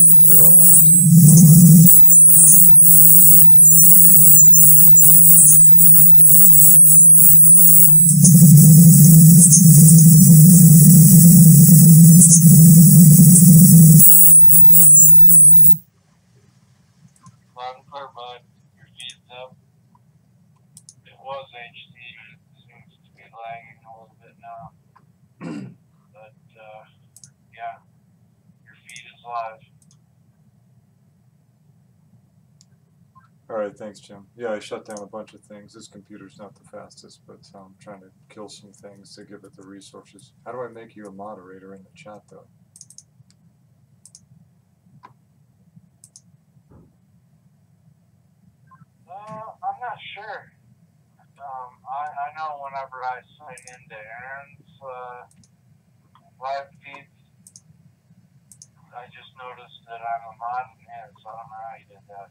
Zero RT, Colorado State. Bottom clear, bud. Your feet's up. It was HD. It seems to be lagging a little bit now. But, yeah, your feed is live. Alright, thanks, Jim. Yeah, I shut down a bunch of things. This computer's not the fastest, but I'm trying to kill some things to give it the resources. How do I make you a moderator in the chat, though? I'm not sure. I know whenever I sign into Aaron's live feeds, I just noticed that I'm a mod in his, so I don't know how he did that.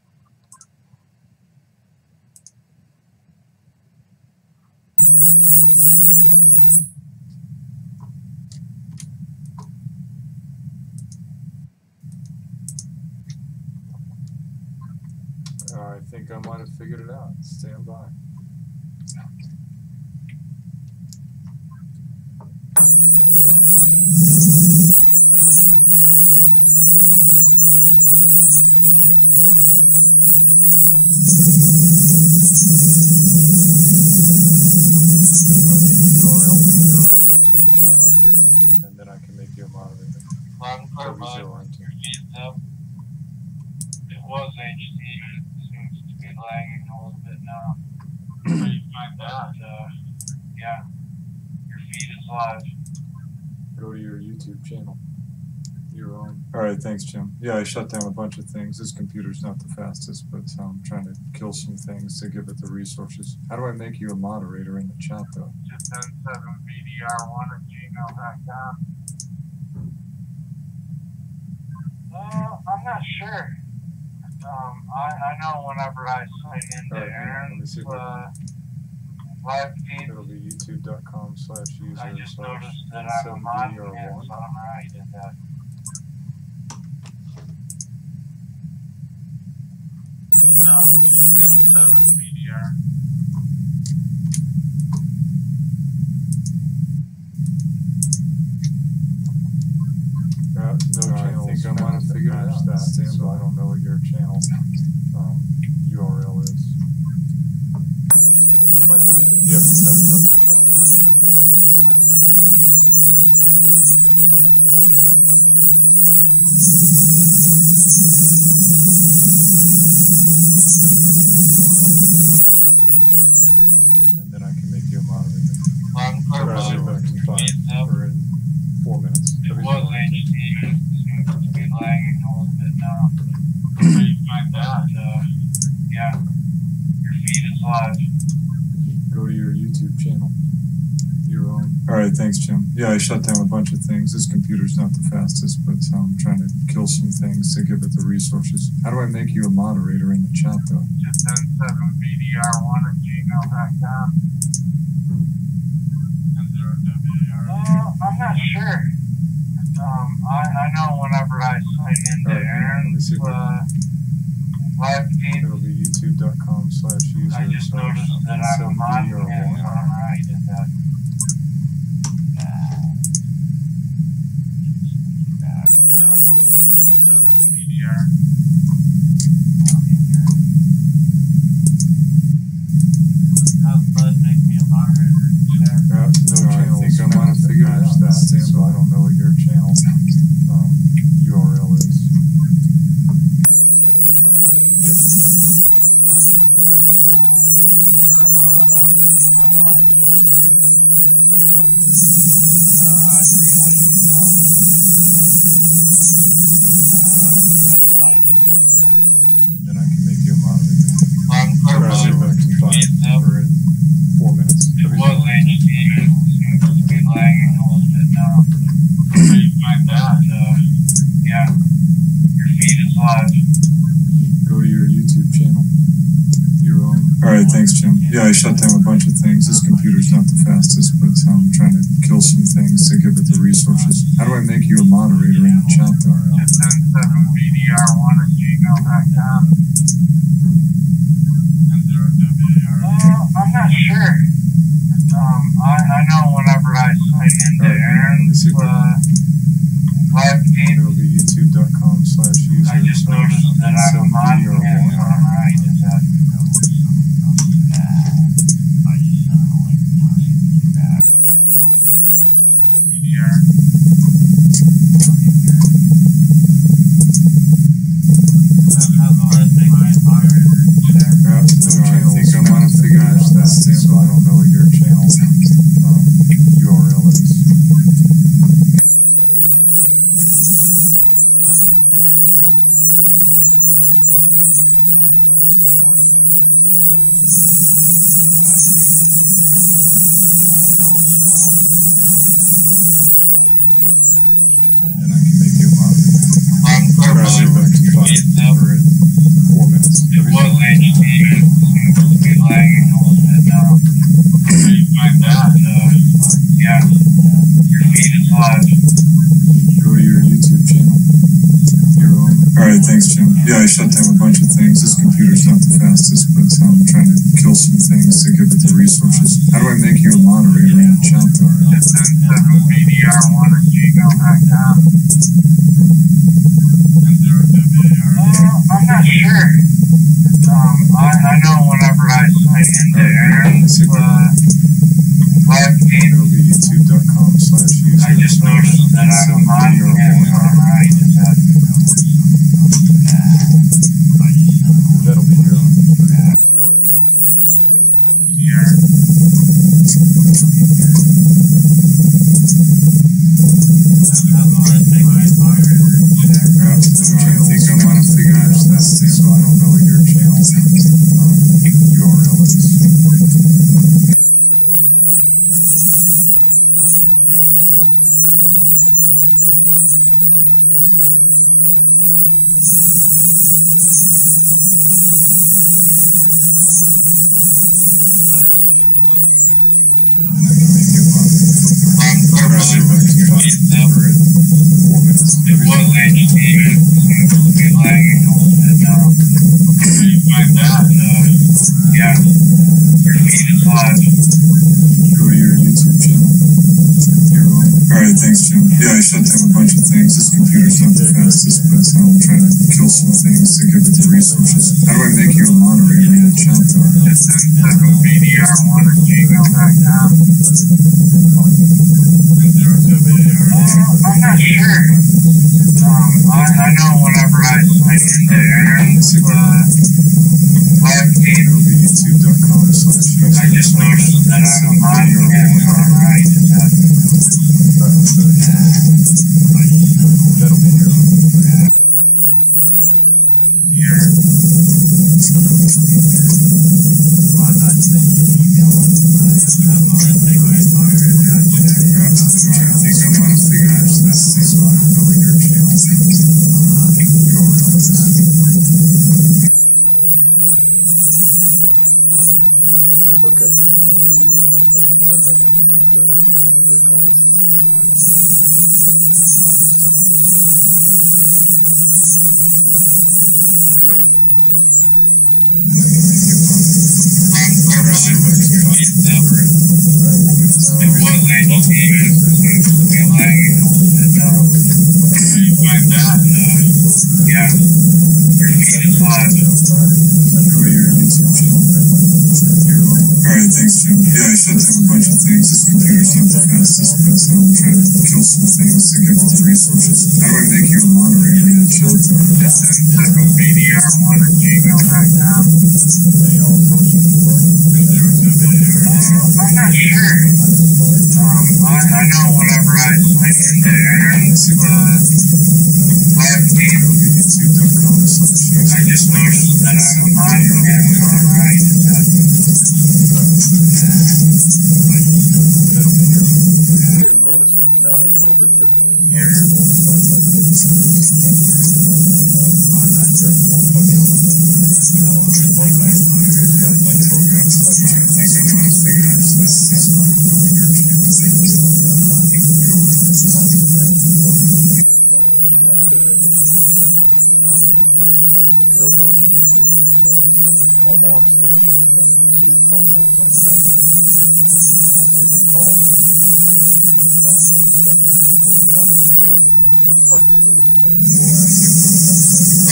I think I might have figured it out. Stand by. Zero RT. Your feed's up. It was HD. It seems to be lagging a little bit now. How do you find that? Yeah, your feed is live. Go to your YouTube channel. Your own. Alright, thanks, Jim. Yeah, I shut down a bunch of things. This computer's not the fastest, but I'm trying to kill some things to give it the resources. How do I make you a moderator in the chat, though? Just n7bdr1@gmail.com. I'm not sure. I know whenever I sign into Aaron's live feed, it'll be youtube.com/user/n7bdr1. I just noticed that I'm a mod in his, so I don't know how he did that. No, just n7bdr. No channels. I think I might have figured out that, so I don't know what your channel URL is. It might be, if you haven't set a custom channel name, it might be something else. And then I can make you a moderator. We're in 4 minutes. It was HD. It seems to be lagging a little bit now. How do you find that? Yeah, your feed is live. Go to your YouTube channel. Your own. Alright, thanks, Jim. Yeah, I shut down a bunch of things. This computer's not the fastest, but I'm trying to kill some things to give it the resources. How do I make you a moderator in the chat, though? Just n7bdr1@gmail.com. I'm not sure. I know whenever I sign into Aaron's live feed, it'll be youtube.com/user/n7bdr1. I just noticed that I'm a mod in his, so I don't know how he did that. No, just n7bdr. How's Bud make me a moderator in the chat? No channels. I think I might have figured out that, so I don't know what your channel URL is. It might be, if you haven't set a custom channel name. You're a mod on me in my live feed. Alright, thanks, Jim. Yeah, I shut down a bunch of things. This computer's not the fastest, but I'm trying to kill some things to give it the resources. How do I make you a moderator in the chat, though? Just N7BDR1@gmail.com. I'm not sure. I know whenever I sign into Aaron's live feed, It'll be youtube.com/user. I just noticed that I'm a moderator. Alright, is that? So I don't know what your channel URL is. And I can make you a moderator. Probably about 4 minutes. It was education. It was be lagging a little bit now. Find that, yeah, your feed is live. Go to your YouTube channel. Alright, thanks, Jim. Yeah, I shut down a bunch of things. This computer's not the fastest, but I'm trying to kill some things to give it the resources. How do I make you a moderator in the chat, though? Just N7BDR1@gmail.com. I'm not sure. I know whenever I sign into Aaron's live feed, It'll be youtube.com/user. I just noticed that I'm a moderator. Alright, is that? That'll be here on 3.0. We're just streaming it on Here. So I don't know what your channel URL is. Thanks, Jim. Yeah, I shut down a bunch of things. This computer's not the fastest, but I'm trying to kill some things to give it the resources. How do I make you a moderator in the chat, though? Just N7BDR1@gmail.com. I'm not sure. I know whenever I sign into Aaron's live feed, It'll be youtube.com/user. I just noticed that I'm a moderator. Alright, is that? That'll be here on 3.0. Here. Okay, I'll do yours real quick since I have it, and we'll get going since it's time to start. So there you go. Alright, thanks, Jim. Yeah, I shut down a bunch of things. This computer's not the fastest, but I'm trying to kill some things to give it the resources. How do I make you a moderator in the chat, though? Just N7BDR1@gmail.com. I'm not sure. I know whenever I sign into Aaron's live feed, I just noticed that I'm a moderator. Alright, is that? Okay, we run this a little bit differently. analog stations that receive call signs on my dashboard. If they call on those stations, they'll respond to the discussion or topic. In part 2 of the game, we'll ask if anyone else has a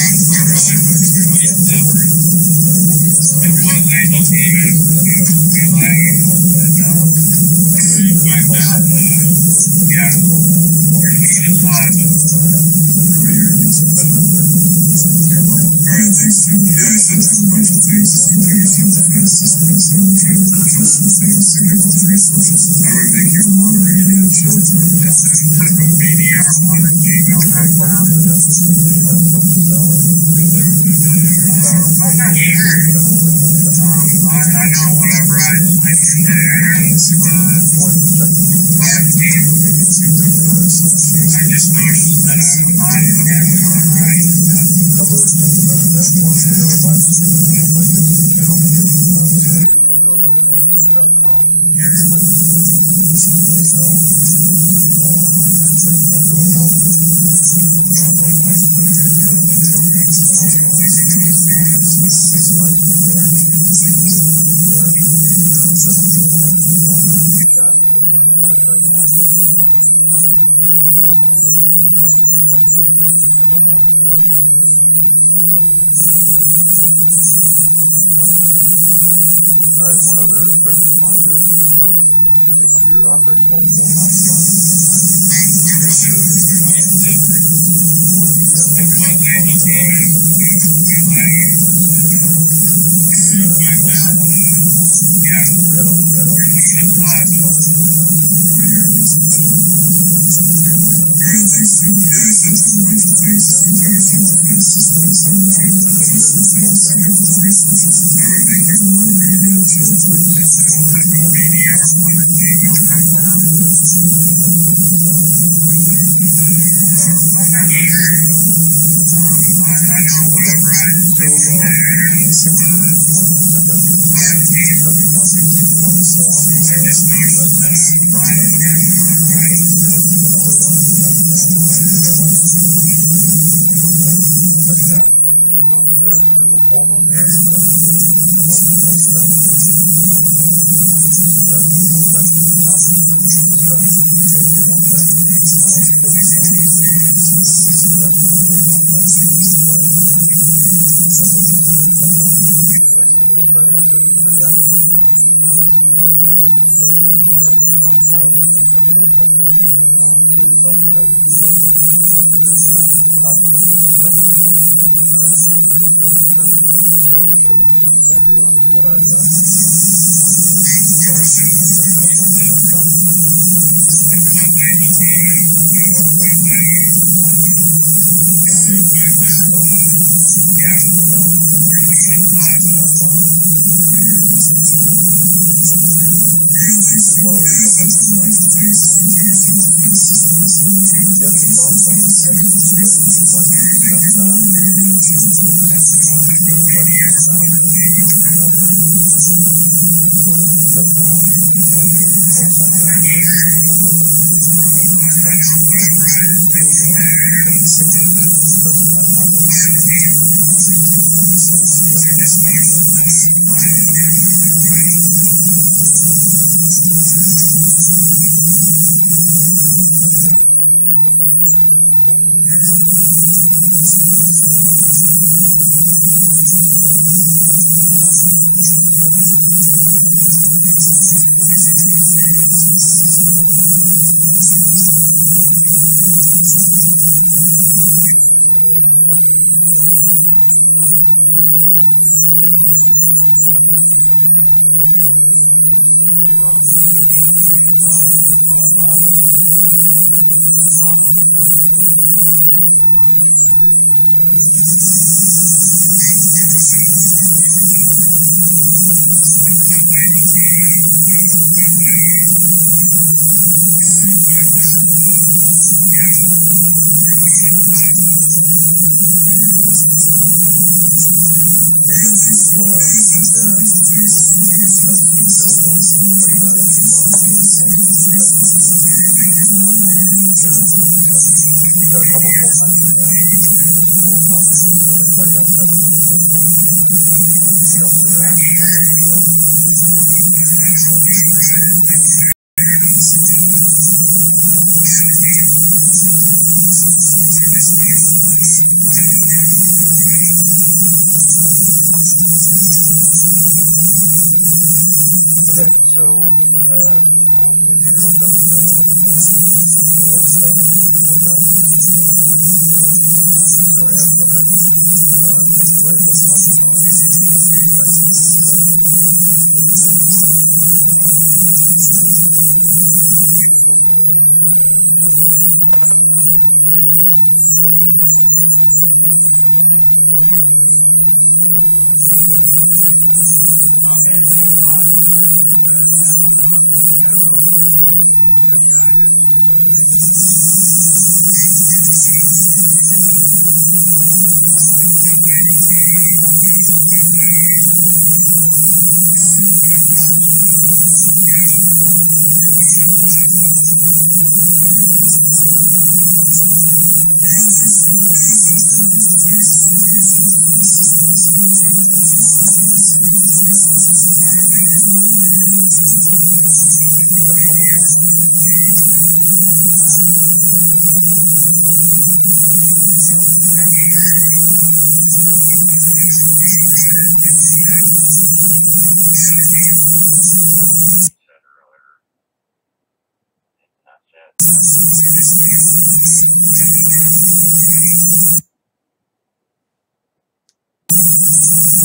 One other quick reminder, if you're operating multiple hotspots, so we thought that would be a good topic to discuss tonight. All right, one other quick picture. I can certainly show you some examples of what I've got on the device here. I've got a couple on my desktop. So anybody else have anything else you want to discuss or ask?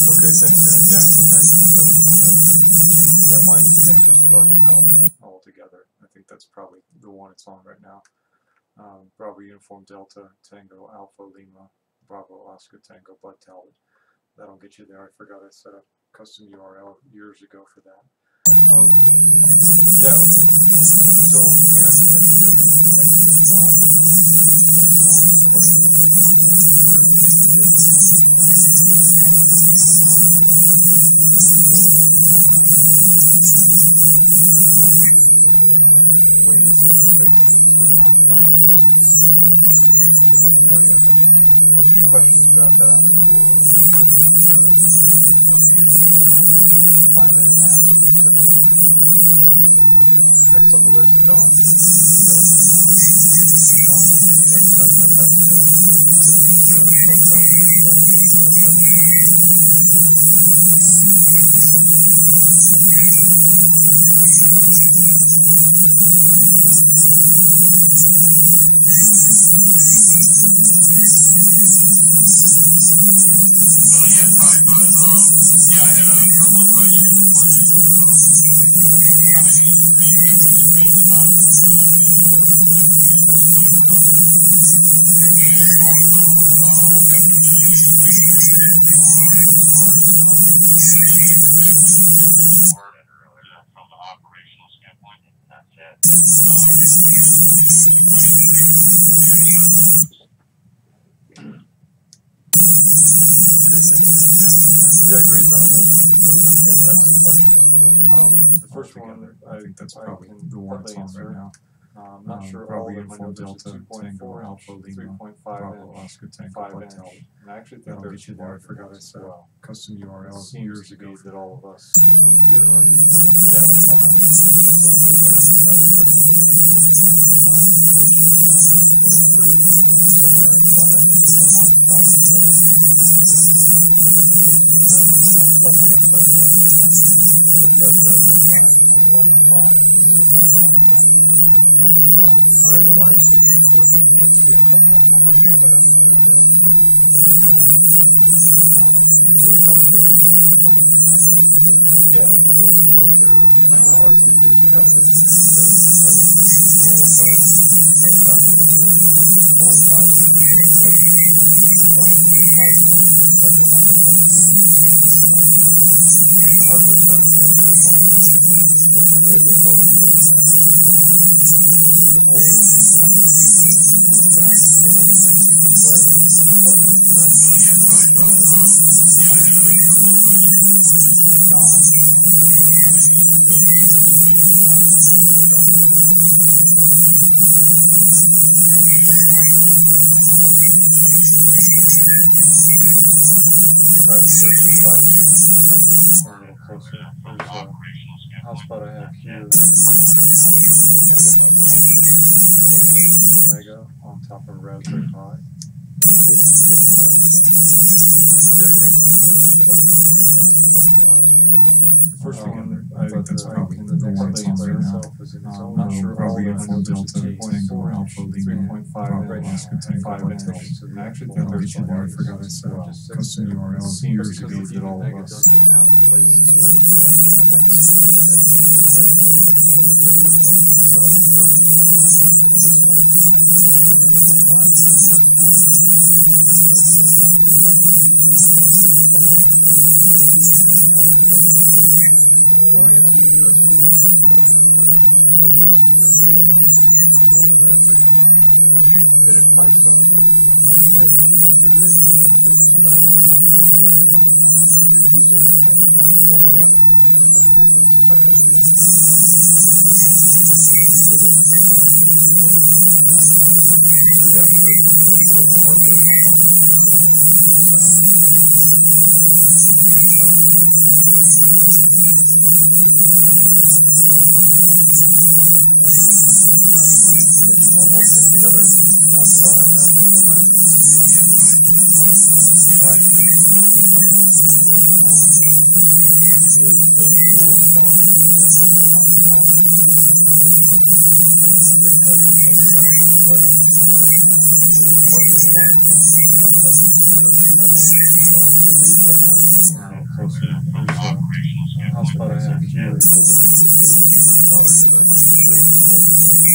Okay, thanks, Eric. Yeah, I think that was my other channel. Yeah, mine is it's just Bud Talbot altogether. I think that's probably the one it's on right now. Bravo Uniform Delta Tango Alpha Lima Bravo Oscar Tango Bud Talbot. That'll get you there. I forgot I set up custom URL years ago for that. Yeah, okay, cool. So Aaron's been experimenting with the Nexians a lot. These small displays where you can get them, you can get them on Amazon or eBay, all kinds of places. There are a number of ways to interface things to your hotspots and ways to design screens. But if anybody has questions about that or anything, then chime in and ask for tips on what you've been doing. But next on the list, Don Tito. And Don, AF7FS, do you have something to contribute to talk about the display or a question about the display? Yeah, great, Don. Those are fantastic questions. The first one, I think that's probably the one it's on right now. I'm not sure all of my numbers are 2.4 Alpha Lima, 3.5 Bravo Oscar Tango Bud Talbot. And I actually think there's you there. I forgot I set up custom URL years ago that all of us here are using. Yeah, so there's the size specification on it, which is pretty similar in size to the hotspot itself. But it's the case with the Raspberry Pi. It's about the same size as Raspberry Pi. So if you have the Raspberry Pi hotspot in a box, it sits underneath that. If you are in the live stream and you look, you can see a couple of them on my desk back there. Visual on that. So they come in various sizes. And yeah, to get them to work, there are a few things you have to consider. So we'll invite shop them to. I've always tried to get them to work personally and running with my stuff. It's actually not that hard to do on the software side. On the hardware side, you got a couple options. If your radio modem board has through the whole connection usually or jack for the Nexian display, you can plug it in directly. If not, then you have to use the USB adapter, which option Alright, so doing live stream, I'll try to get this one a little closer. There's a hotspot I have here that I'm using right now, the TV Mega hotspot. So it's a TV Mega on top of a Raspberry Pi. In case we get it apart. Yeah, great. I know there's quite a bit of live on the live stream. The first one, I think that's probably the one it's on right now. I'm not sure all the Uniform Delta Tango Alpha Lima 3.5 Oscar Tango Bud Talbot. And I actually think there's one there. I forgot I set up custom URL years ago that all of us have a place to connect the Nexian display to the radio modem itself. The hardware this one is connected to the Raspberry Pi through a USB adapter. So again, if you're looking on YouTube, you can see that there's a set of leads coming out of the other Raspberry Pi. have screens designed, so reboot it, it should be working. So yeah, so both the hardware and the software side are set up. The hardware side, you got a couple of if your radio modem board has the whole connect. Let me mention one more thing. The other hotspot I have that you might see on the live stream, is the dual spot, the duplex hotspot, which includes, and it has the same size display on it right now, but it's hardware wired in. It's not plugged into USB port. The leads I have coming out closer. There's a hotspot I have here. The links to the kids and they're soldered directly to the radio modem board.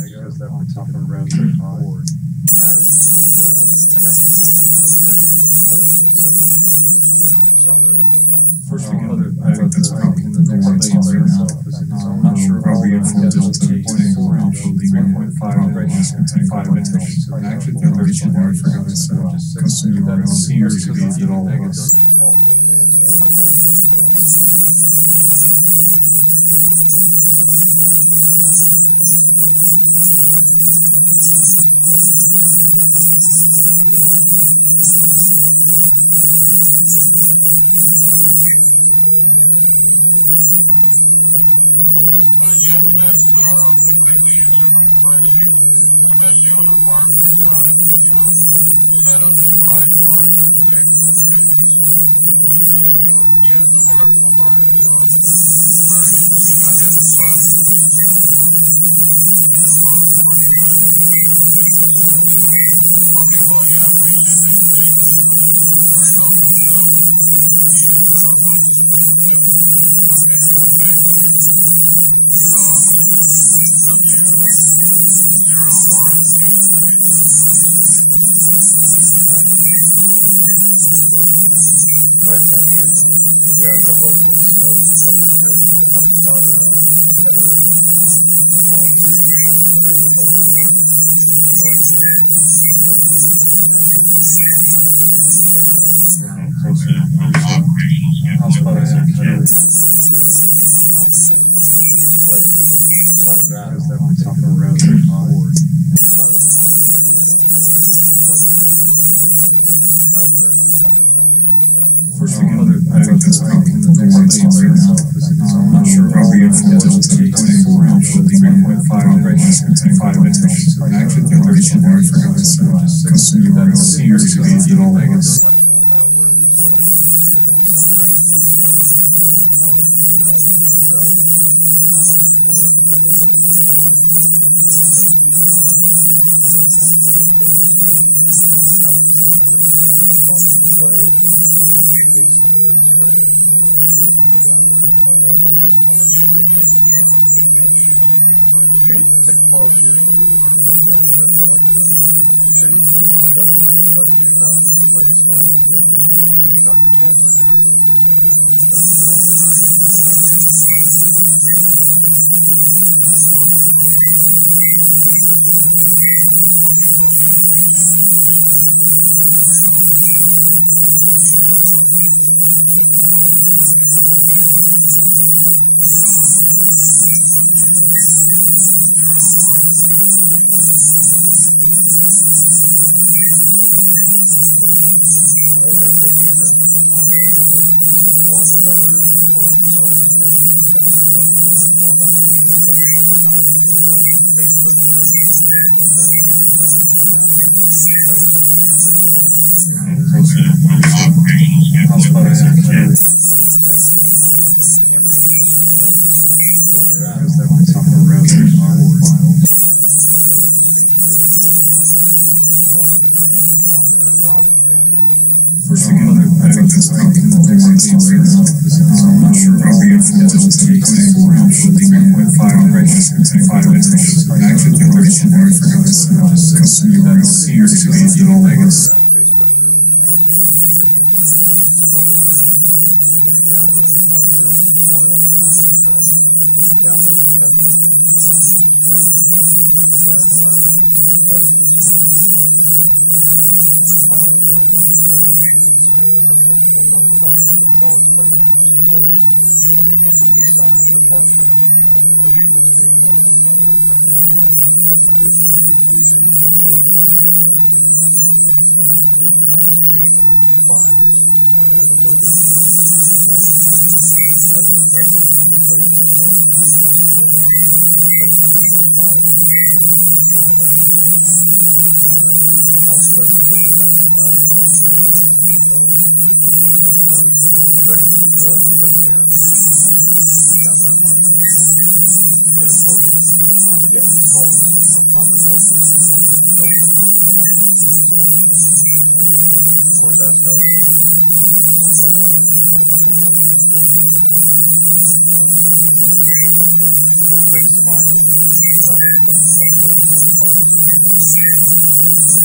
Because that particular Raspberry board has the connections on it for the display specifically, so you just literally solder it right on. First thing I thought that's probably the next thing by itself is I'm not sure how we unfold it to 0.4 inch, 3.5 inch, 5 inch. Actually, the version I forgot to set up because you don't see or to get all of us. Yes, that's completely answered my question. Especially on the hardware side, the setup in PyStar, I know exactly what that is. But the hardware part is very interesting. I have to solder the leads on motherboard, but I know where that is. Okay, well, yeah, I appreciate that. Thanks. That's very helpful to know. And looks good. Okay, back to you. Alright, sounds good. Yeah, a couple other things to note. You could solder a header onto the radio modem board and plug in the leads from the next one. It's kind of nice. The lead coming down closer. Hotspot I have here and you can display it. You can solder that as that particular Raspberry board and solder them onto the radio modem board and plug the next into it directly. I directly solder software. First thing I thought that's probably the next thing by itself is I'm not sure how we unfold it to 0.4 inch, 3.5 inch, 5 inch. Actually, the version I forgot to set up because you don't see or to get all of us. Question about where we source materials, coming back to these questions, myself, or N0WAR, or N7VDR, I'm sure tons of other folks, we'd be happy to send you the links to where we bought the displays, the cases for the displays, the USB adapters, all that kind of business. Let me take a pause here and see if there's anybody else that would like to contribute to this discussion or ask questions about the displays. Go ahead and key up now and I'll jot your call sign down so we can W0I. Another important resource to mention if you're interested in learning a little bit more about these displays and design is the Facebook group that is around next to displays for ham radio. Hotspot I have here. Next ham radio displays. You go there, has that particular Raspberry board for the screens they create. This one ham that's on there, Rob's Band Arena. First thing I think that's probably the next thing I'm not sure how we unfold it to 0.4 inch, 3.5 inch, 5 inch. Actually, the version I forgot to set up because you don't see or to get all of us. Facebook group next to ham radio screens, public group. You can download it to our build tutorial and download an editor, which is free, that allows you to edit the screens and then compile the code and load the screens. That's a whole other topic, but it's all explained in this tutorial. And you just designs a bunch of really cool screens that you're not running right now. His recent version 6, I think it runs that way. You can download the actual files on there to load into the screens as well. But that's the place to start reading the tutorial and checking out some of the files they share on that group. And also that's a place to ask about, interfacing and troubleshooting and things like that. So I would recommend you go and read up there and gather a bunch of resources. And of course, his call is Papa Delta Zero Delta India Bravo PD0 DID. Of course, ask us and see what's going on. We're more than happy to share our screens that we're doing as well. Which brings to mind, I think we should probably upload some of our designs to the DMR.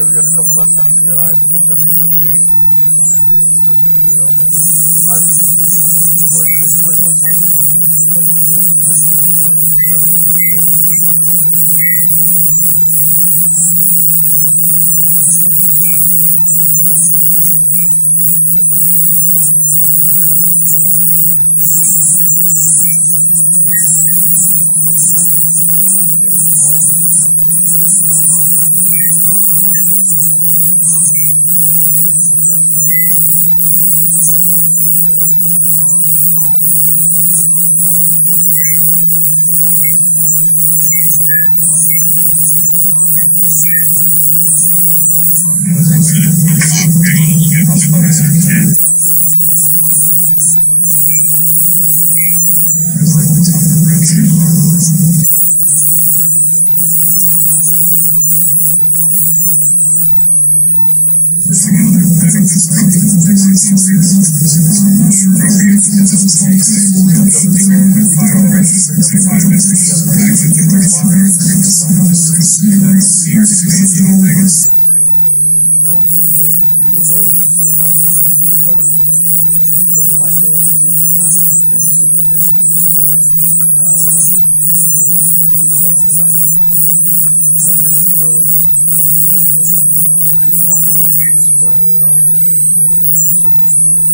We got a couple left time to get Ivan, W1BAN, Jimmy, and 7DDR. Ivan, go ahead and take it away. What's on your mind with respect to the Texas play? W1BAN, W0R. On that group. And also that's a place to ask about interfacing and troubleshooting and things like that. So I would recommend you go and read up there.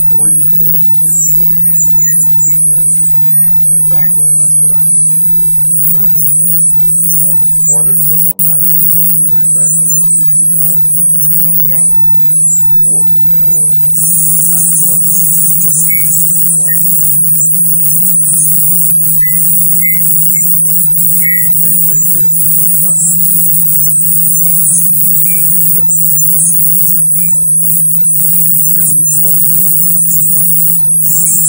Or you connect it to your PC with USB TTL dongle, and that's what I mentioned in the driver for. One other tip on that, if you end up using that USB TTL to connect to your hotspot, or even if it's hardware, you definitely take away swap the DXT or transmitting data to your hotspot and receiving vice versa. Good tips on interfacing tech side. Jimmy, you should have 2 X7DDR. What's on your mind?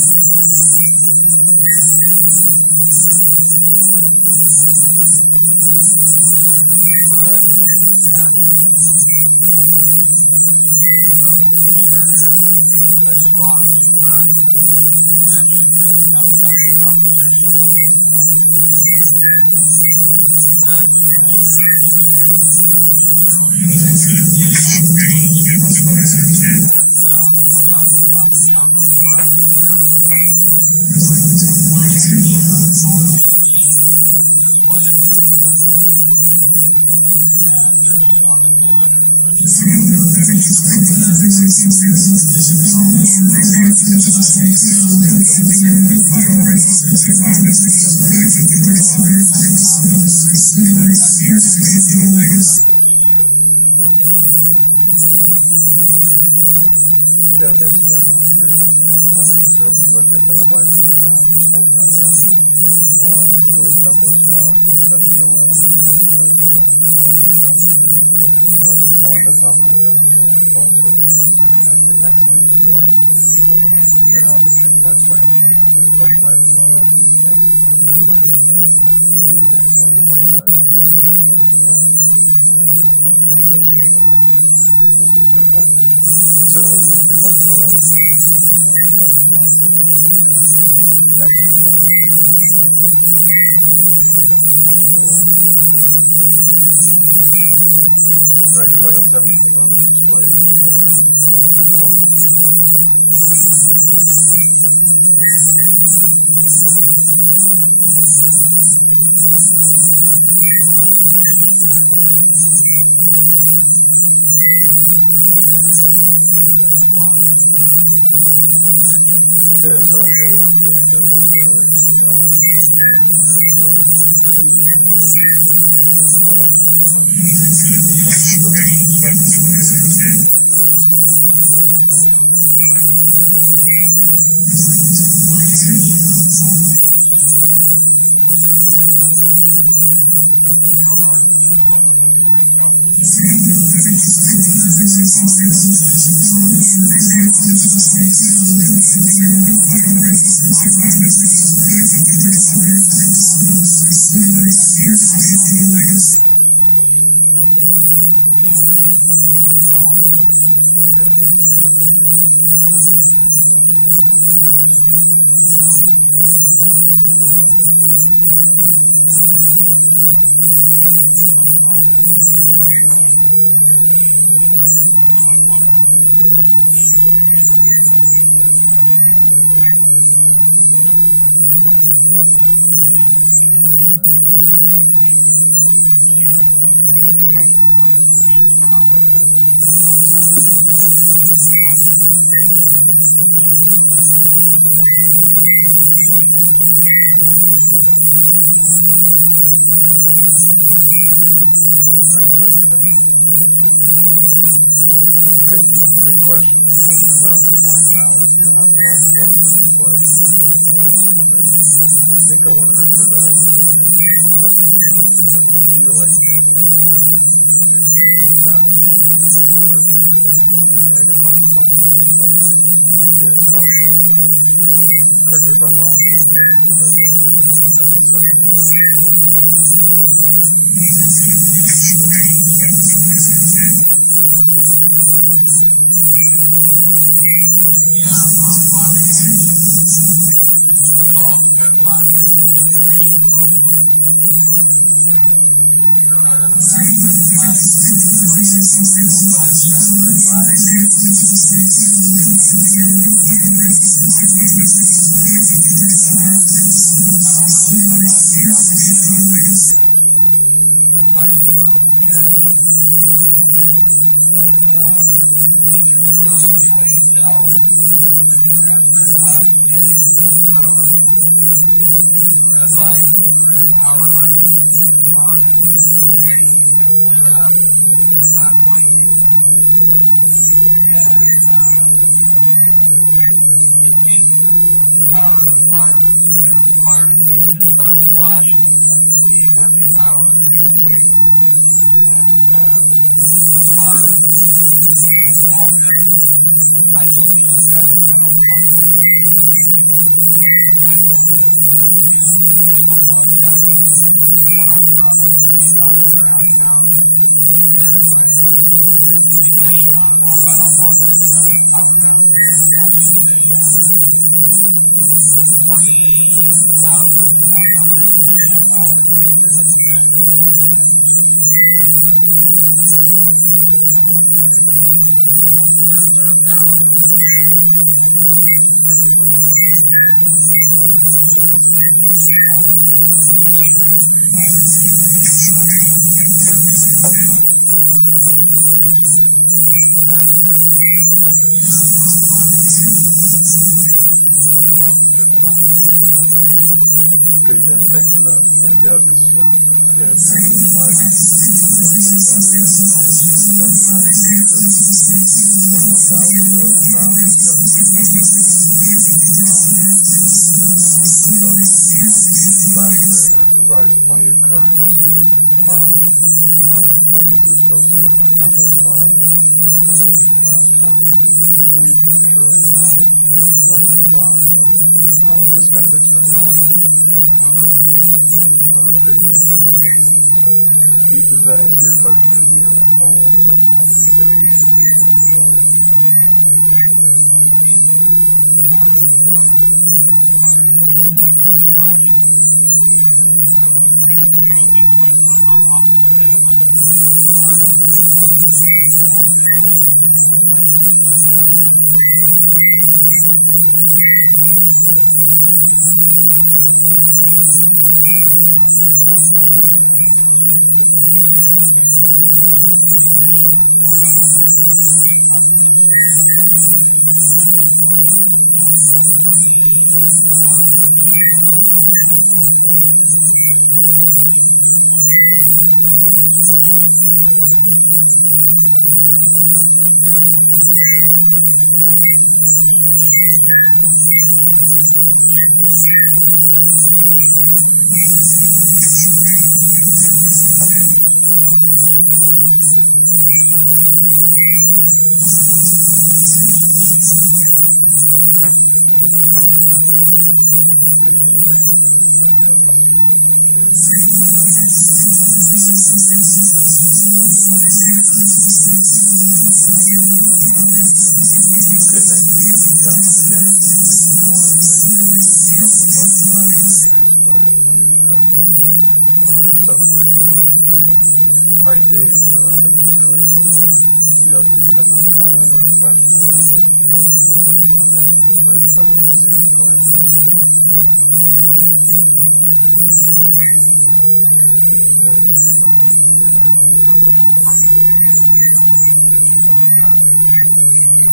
Yeah, thanks, Jeff. Good point. So if you look in the live stream now, just hold that button. little jumbo spots. It's got the OLED display scrolling across the top of it. But on the top of the jumbo board is also a place to connect the Nexus display. And then obviously in 5-star you change the display type from OLED to Nexus. You could connect any of the Nexus display types to the jumbo as well. In place of the OLED, for example. So good point. And similarly, you could run an OLED on one of these other spots that will run an Nexus itself. So the Nexus is only one kind of display. You can certainly run the smaller OLED displays as well. Thanks, Jim. Good tips. All right, anybody else have anything on the displays before we move on? Okay, I saw Dave key up, W0HDR, and then I heard Pete, 0ECT, saying had a Okay, Pete, good question. Question about supplying power to your hotspot plus the display when you're in a mobile situation. I think I want to refer that over to Jim instead of because I feel like Jim may have had an experience with that when he was first running his TV Mega hotspot display. Correct me if I'm wrong, Jim, but I think you got a little experience with that instead of Okay, Jim, thanks for that. And yeah, this, again, if you're in the live stream, you can see that same battery I have this 21,000 milliamp hour. It's got 2 ports on the end. Lasts forever. It provides plenty of current to the eye. I use this mostly with my jumbo spot, and it'll last for a week, I'm sure. I'm running it a lot, but this kind of external battery is a great way to power this thing. So, Pete, does that answer your question, or do you have any follow-ups on that? 0EC2 W0R2. Alright, Dave, W0HDR, you queued up. Did you have a comment or a question? I know you've been working with Exxon displays quite a bit. This is going to go ahead, Dave. Pete, does that answer your question? Or do you have any follow-ups? The only thing is if you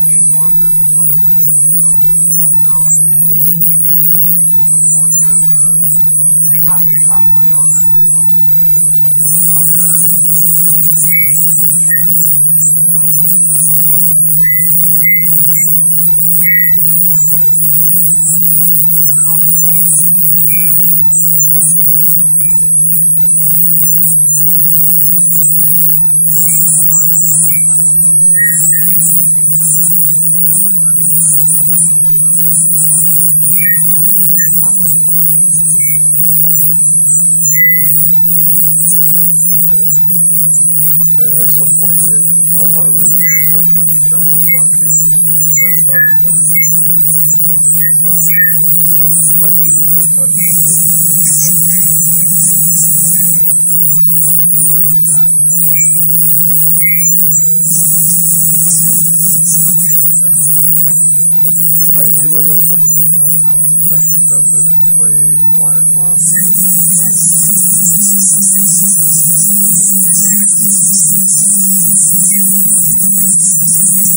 get one that's you're going to filter off the motor forecast, the top way on it. Excellent point, Dave. There's not a lot of room in there, especially on these jumbo spot cases. If you start soldering headers in there, it's likely you could touch the case or other things. So it's good to be wary of that, how long the heads are going through the boards, and how they're going to connect up. So excellent point. All right. Anybody else have any comments or questions about the displays or wiring them up or designing the screen? Any of that kind of display? Yep.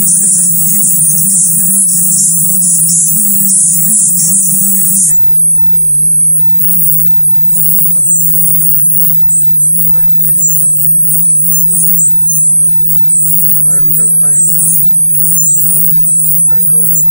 Okay, thanks, Pete. Yeah, again, if you want to link to the stuff we're talking about, there's somebody that you need to recognize too. Stuff where you Alright, Dave, W0HDR, you have a comment. Alright, we got Frank. Frank, go ahead.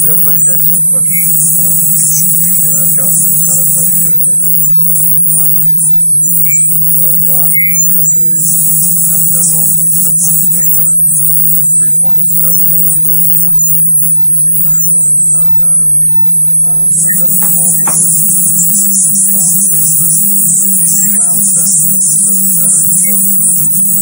Yeah, Frank, excellent question. And I've got a setup right here again. If you happen to be in the library and see that's what I've got, and I have used. I haven't got it all cased up nicely. I've got a 3.7 volt lithium ion 6600 got a small board here from Adafruit, which allows that. It's a battery charger booster.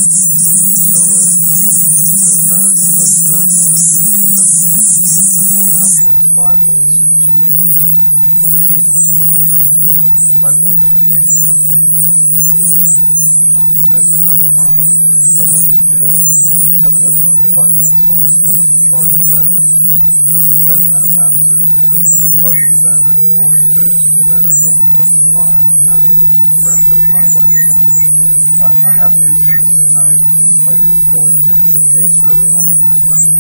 So the battery inputs to that board at 3.7 volts. The board outputs 5 volts at 2 amps, maybe even 5.2 volts at 2 amps. It's meant to power a pump. And then you can have an input of 5 volts on this board to charge the battery. So it is that kind of pass-through where you're charging the battery, the board is boosting the battery voltage up to 5 to power a Raspberry Pi by design. I have used this, and I am planning on building it into a case early on when I first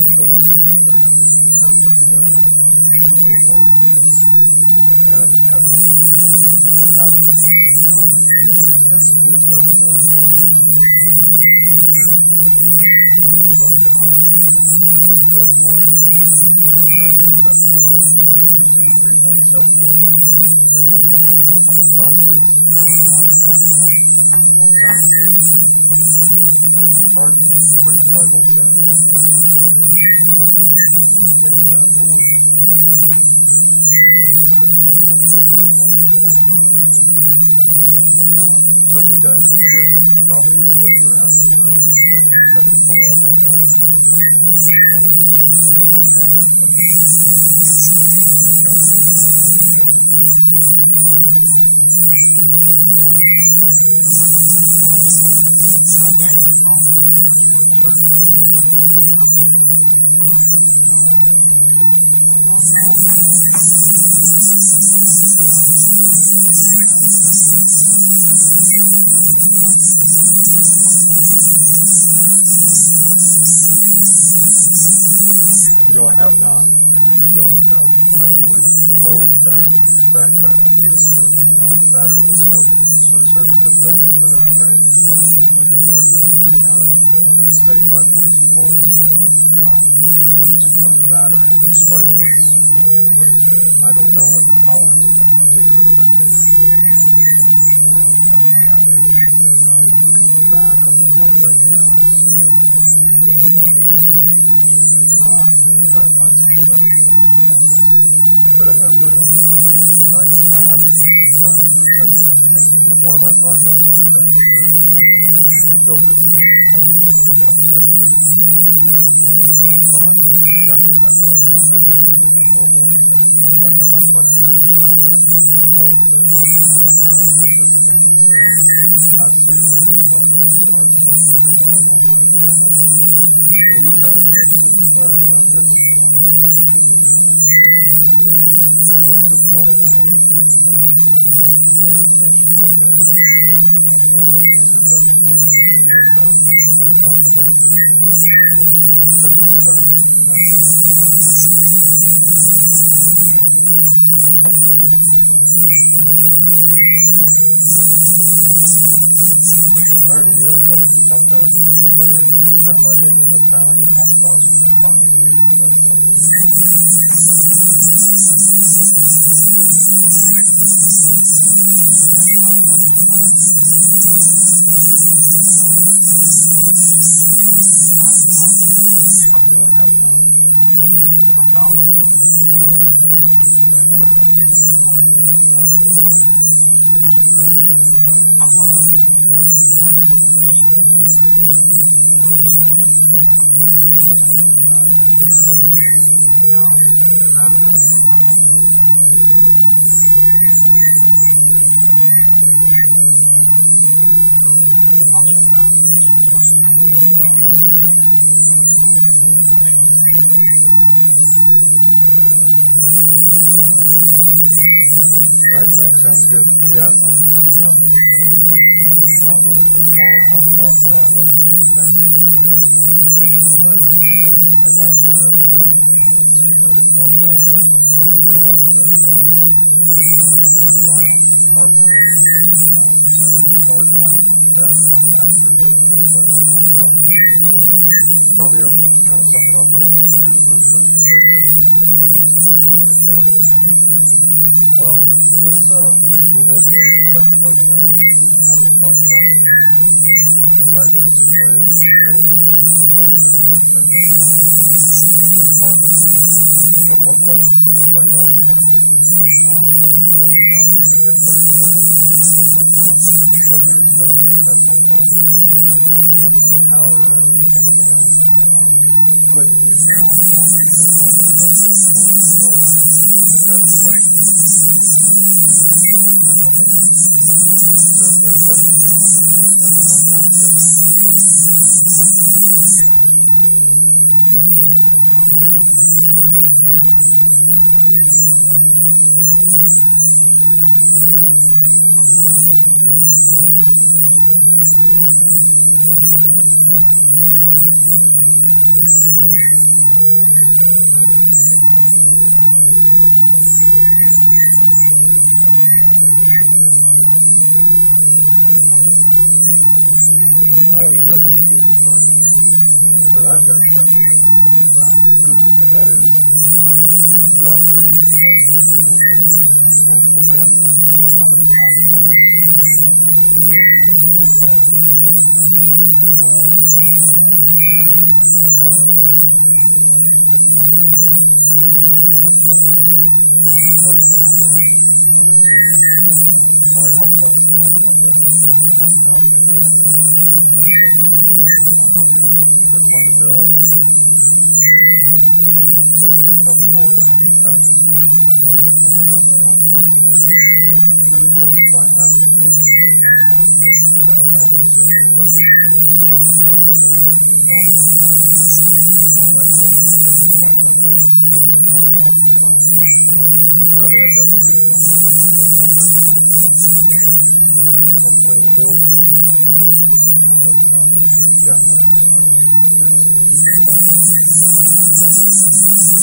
was building some things. I have this kind of put together in this little Pelican case. And I'm happy to send you links on that. I haven't used it extensively, so I don't know to what degree if there are any issues with running it for long periods of time, but it does work. So I have successfully boosted the 3.7 volt lithium-ion pack up to 5 volts to power up my hotspot, while simultaneously charging, putting 5 volts in from an AC circuit, transformer, into that board and that battery. And it's something I bought online. So I think that's probably what you were asking about. Frank, did you have any follow-up on that or other questions? Yeah, Frank, excellent question. And I've got a setup right here. Again, I just have to be in the live view and see that's what I've got. And I have the I have not, and I don't know. I would hope that and expect that this would, the battery would sort of serve as a filter for that, right? And that the board would be putting out a pretty steady 5.2 volts. So it is boosted from the battery despite what's being input to it. I don't know what the tolerance of this particular circuit is for the input. I have used this. I'm looking at the back of the board right now to see if there's any indication. There's not. I can try to find some specifications on this, but I really don't know to tell you the truth. I haven't run it or tested it extensively. One of my projects on the bench here is to build this thing into a nice little case so I could use it with any hotspot exactly that way, right? Take it with me mobile, plug the hotspot into it to power it, and then plug the external power into this thing to pass through or to charge it. So it's pretty much on my to-do list. In the meantime, if you're interested in learning about this, shoot me an email and I can certainly send you the link to the product on Adafruit. Perhaps there's some more information there that, or they can answer questions they're usually pretty good about providing the technical details. That's a good question, and that's something I've been thinking about working on. Alright, any other questions about the displays? We kind of migrated into powering the hotspots, which is fine too, because that's something we I have not, and I don't know. I would hope that and expect that the battery would sort of serve as a filter for that, right? And then the board would bring out a steady 5.2 volts. It is from the battery, despite what's being out. I don't know what the tolerance of this particular circuit is to be input. I have used this. Look at the back of the board right I'll check it out. as well. But I really don't know if I haven't. All right, Frank, sounds good. Yeah, it's an interesting topic. I mean, with the smaller hotspots that aren't running next to displays, being external batteries are great because they last forever. It's completely portable, but for a longer road trip or something, I wouldn't want to rely on car power. So at least charge my battery in a pass-through way or to plug my hotspot forward. So it's probably something I'll get into here for approaching road trip season again. So good thought of something. Let's move into the second part of that. We're kind of talking about things besides just displays, which is great because we all need to be concerned about powering on hotspots. But in this part, let's see what questions anybody else has. still be displayed, but that's not fine. Power or anything else. Go ahead and key it down. I'll read the call signs off the dashboard and we'll go around and grab your questions to see if somebody here can help answer. So if you have a question of your own or something you'd like to talk about, be up now, please. Well, that didn't get anybody. But I've got a question I've been thinking about, and that is, if you operate multiple digital modes, multiple radios, how many hotspots do you really do that efficiently or well from home or work or in your car? This isn't the proverbial N plus one or too many, but how many hotspots do you have? I guess how you operate it. That's kind of something that's been on my mind. They're fun to build. Some of us probably border on having too many of them. I guess how many hotspots really justify having to use them more time than what's your setup like. So if anybody got anything, your thoughts on that, might help you justify one question. One hotspot problem. But currently I've got 3 on my desktop right now. Another one's on the way to build. Yeah, I was just kind of curious if people's thoughts on hotspots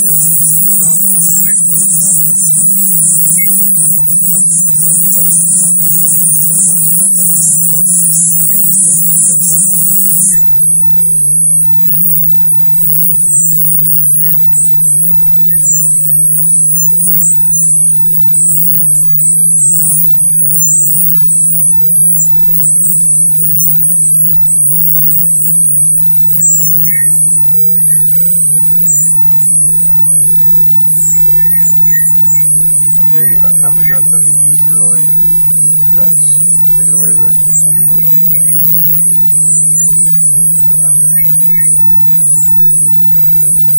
really need to get the job done on the modes you're operating. So that's a kind of a question that's not my question. If anybody wants to jump in on that, again, do you have something else you want to talk about? Okay, that time we got WD0AJG Rex. Take it away, Rex. What's on your mind? Well, that didn't get anybody. But I've got a question I've been thinking about, and that is,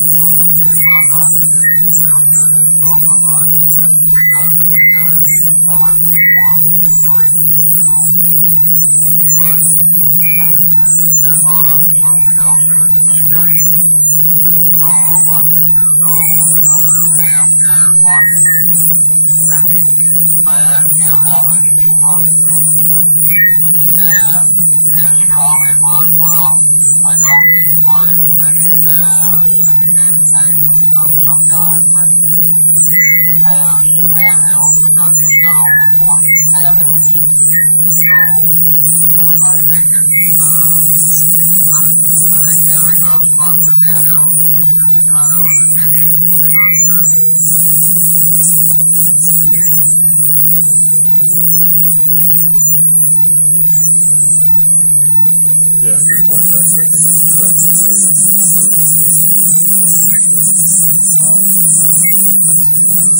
you operate that brought up something else in the discussion. I asked him how many he talking to, and his comment was, well, I don't get quite as many as, and he gave the name of some guy has handhelds because he's got over 40 handhelds. So I think having hotspots and handhelds is kind of an addiction. Yeah, good point, Rex. I think it's directly related to the number of HDs you have, I'm sure. I don't know how many you can see on the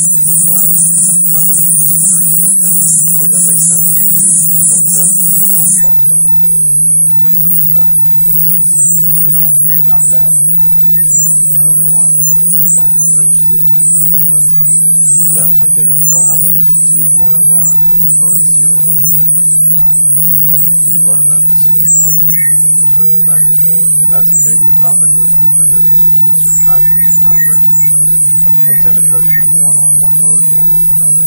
live stream. It's probably just 3 here. Hey, that makes sense. The ingredient tees up a dozen, 3 hotspots running. I guess that's a 1-to-1. Not bad. And I don't know why I'm thinking about buying another HT. But, yeah, I think, how many do you want to run? How many modes do you run? And do you run them at the same time? Or switch them back and forth? And that's maybe a topic of a future net is sort of what's your practice for operating them? Because I tend to try to keep one on one mode, one on another,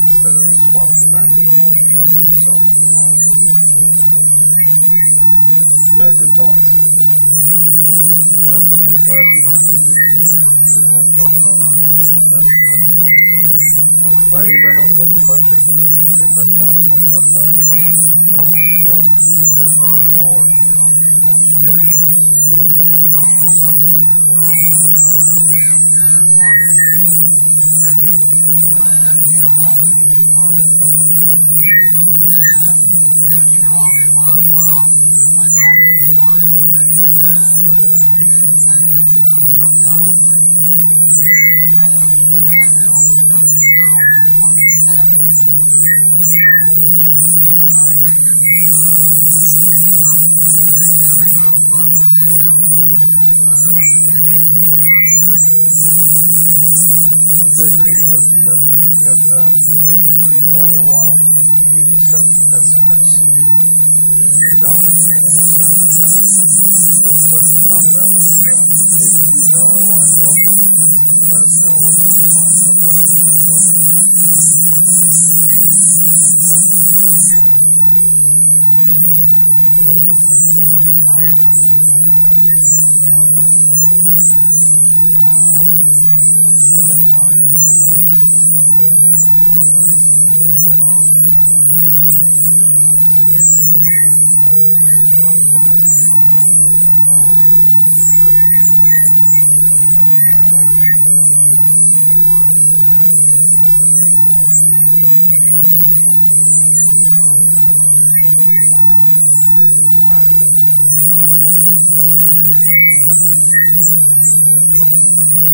instead of swapping them back and forth, D-Star and DMR in my case. But, yeah, good thoughts. As we, and I'm glad we contributed to your hotspot problem there. So I'm glad we did something there. All right, anybody else got any questions or things on your mind you want to talk about? Questions you want to ask, problems you're trying to solve? Jump down, we'll see if we can do something that can help you think through. KB3 ROI, KD7 SFC, Yeah. and then down again, AM7 FM. So let's start at the top of that list. KB3 ROI, welcome, and let us know what's on your mind. What question you have? Go ahead. Hey, that makes sense. Seems like that's 3 hotspots, right? I guess that's the one to roll. Not bad. Yeah, I think, how many do you want to run? Spots you run. And do you run them at the same time? Or switch it back up? That's maybe a topic for a future episode of what's your practice. I tend to try to do one mode, instead of just swapping back and forth. Yeah, good thoughts. And I'm glad we contributed for your home talk about that.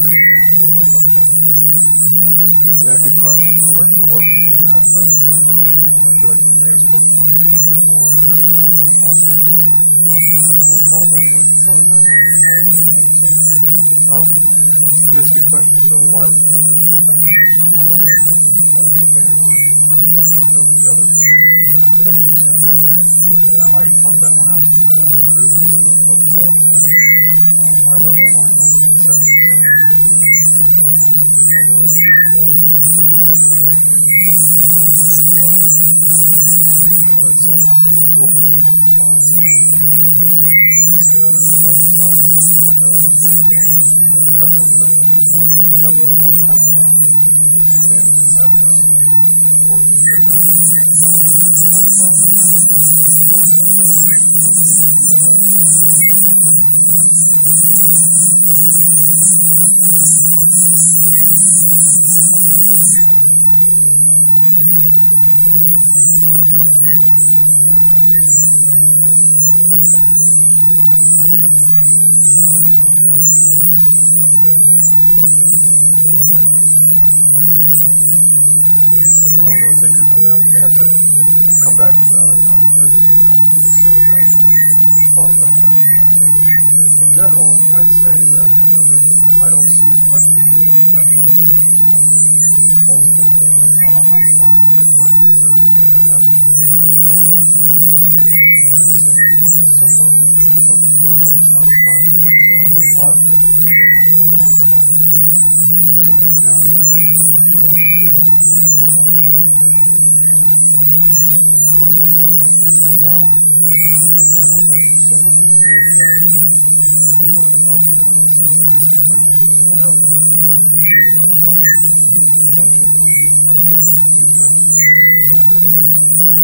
Alright, anybody else got any questions or things on your mind you want to talk about? Yeah, good question, Roy. Welcome to that. Glad you're here. So I feel like we may have spoken before. I recognize your call sign there. It's a cool call, by the way. It's always nice when you call your name, too. Yeah, it's a good question. So why would you need a dual band versus a mono band? And what's the advantage of one band over the other? Right? You either 7 and I might punt that one out to the group and see what folks' thoughts are. I run all mine on 70 centimeters here, although at least one of them is capable of running on 2 as well. But some are dual band hotspots, so let's get other folks' thoughts. I know some other folks that have talked about that before, so anybody else want to chime in on the advantage of having a working different bands on a hotspot or having a single band versus dual bands? Well, let us know what's on your mind, what question you have. So, takers on that. We may have to come back to that. I know there's a couple people sandbagging that have thought about this, but in general, I'd say that I don't see as much of a need for having multiple bands on a hotspot as much as there is for having the potential, let's say, with the silver of the duplex hotspot. So on DMR, for example, you have multiple time slots. The band is not as big a deal, I think, for me. Because I'm using a dual band radio now, the DMR radio is a single band, but I don't see the band probably being a dual band deal as the potential in the future for having duplex versus simplex.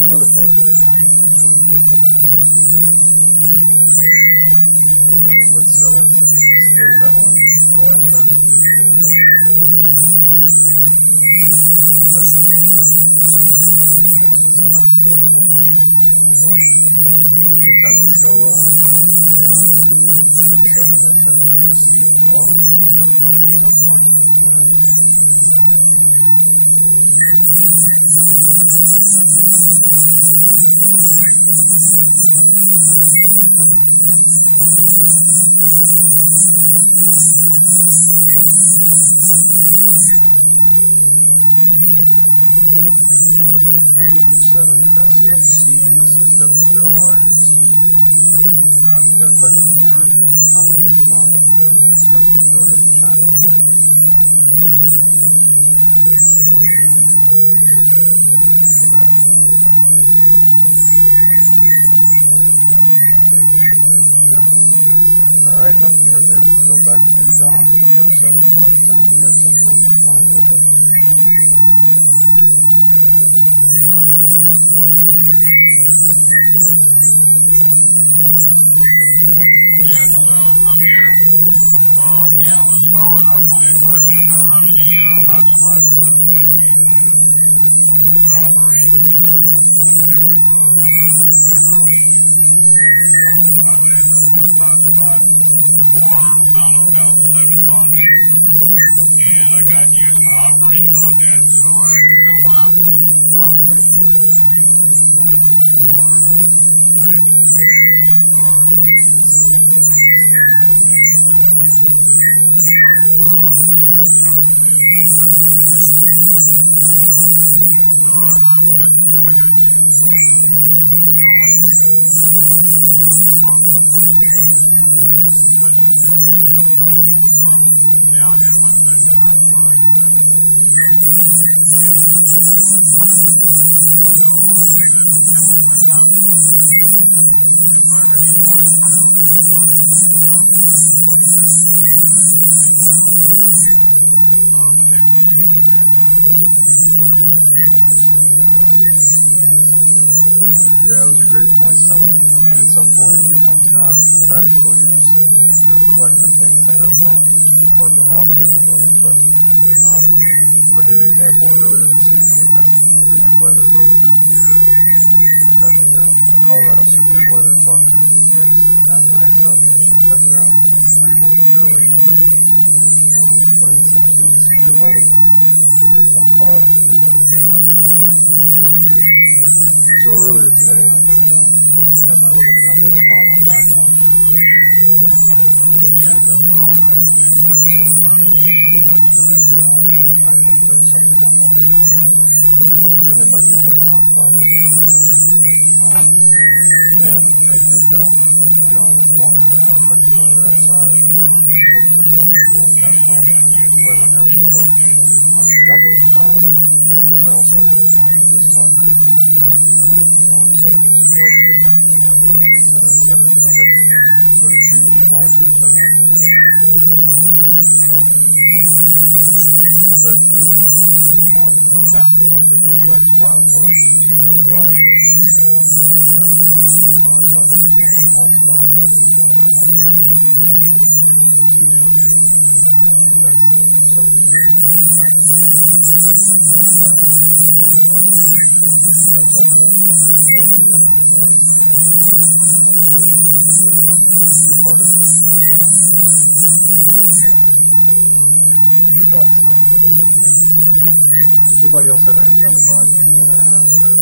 But other folks may have sort of other ideas on that as well. So let's table that one. Roy, sorry we couldn't get anybody's really input on it. See if it comes back around or somebody else wants to somehow later on. We'll go ahead. In the meantime, let's go down to 87 SFC. Steve, and welcome. And what's on your mind tonight? Go ahead. KD7 SFC. This is W0RMT. If you got a question or topic on your mind for discussing, go ahead and chime in. Well, no takers on that. We may have to come back to that. I know there's a couple people saying that thought about this. But in general, I'd say. All right, nothing heard there. Let's go back to Don. AF7FS. Don, do you have something else on your mind? Go ahead. I'm here. I was following up on that question about how many hotspots do you need to operate on a different modes or whatever else you need to do. I lived on one hotspot for, about 7 months. And I got used to operating on that. So, when I was operating on the DMR, I actually went to 3-star. It depends on how many can't be any more than 2. So that was my comment on that. So if I ever need more than 2, I guess I'll have to revisit that. But I think 2 would be enough. Heck, do you can say a 7 number? 87 SFC. This is W0R. Yeah, it was a great point, Stone. I mean, at some point it becomes not practical. You're just, collecting things to have fun, which is part of the hobby, I suppose. But I'll give you an example. Earlier this evening, we had some pretty good weather roll through here. We've got a Colorado severe weather talk group. If you're interested in that kind of stuff, you should check it out. It's 31083. Anybody that's interested in severe weather, join us on Colorado severe weather. Burmeister talk group 31083. So earlier today, I had my little jumbo spot on that talk group. I had the DB Mega this talk group, HD, which I'm usually on. I usually have something on all the time. And then my duplex hotspot was on these side. And I did, I was walking around, checking the weather outside, sort of in a little ad hoc weather net with folks on the jumbo spot. But I also wanted to monitor this talk group as well. I was talking to some folks getting ready for that tonight, et cetera, et cetera. So I had sort of 2 DMR groups I wanted to be in, and then I kind of always have these start one. So I had 3 going. Now, if the duplex spot worked super reliably, then I would have 2 DMR talk groups on one hotspot, and then another hotspot for D-Star. So 2 would do it. But that's the subject of perhaps another nap on the duplex hotspot. But at some point, like what you want to do, how many modes, how many conversations you can really be a part of it in one time. That's what it comes down to for me. Good thoughts, Don. Thanks for sharing. Anybody else have anything on their mind that you want to ask or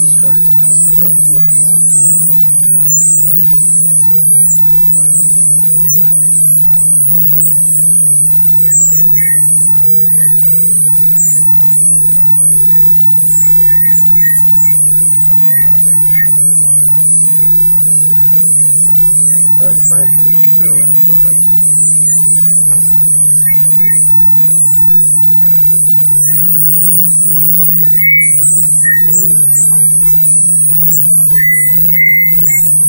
discuss tonight? So at some point it becomes not practical. You're just, collecting things to have fun, which is part of the hobby, I suppose. But I'll give you an example. Earlier this evening, we had some pretty good weather roll through here. We've got a Colorado severe weather talk group. If you're interested in that kind of stuff, you should check it out. All right, Frank, when you zero in, go ahead. Anybody that's interested in severe weather, join us on Colorado severe weather. Burmeister talk group 31083. So earlier today, I had my little jumbo spot on that one.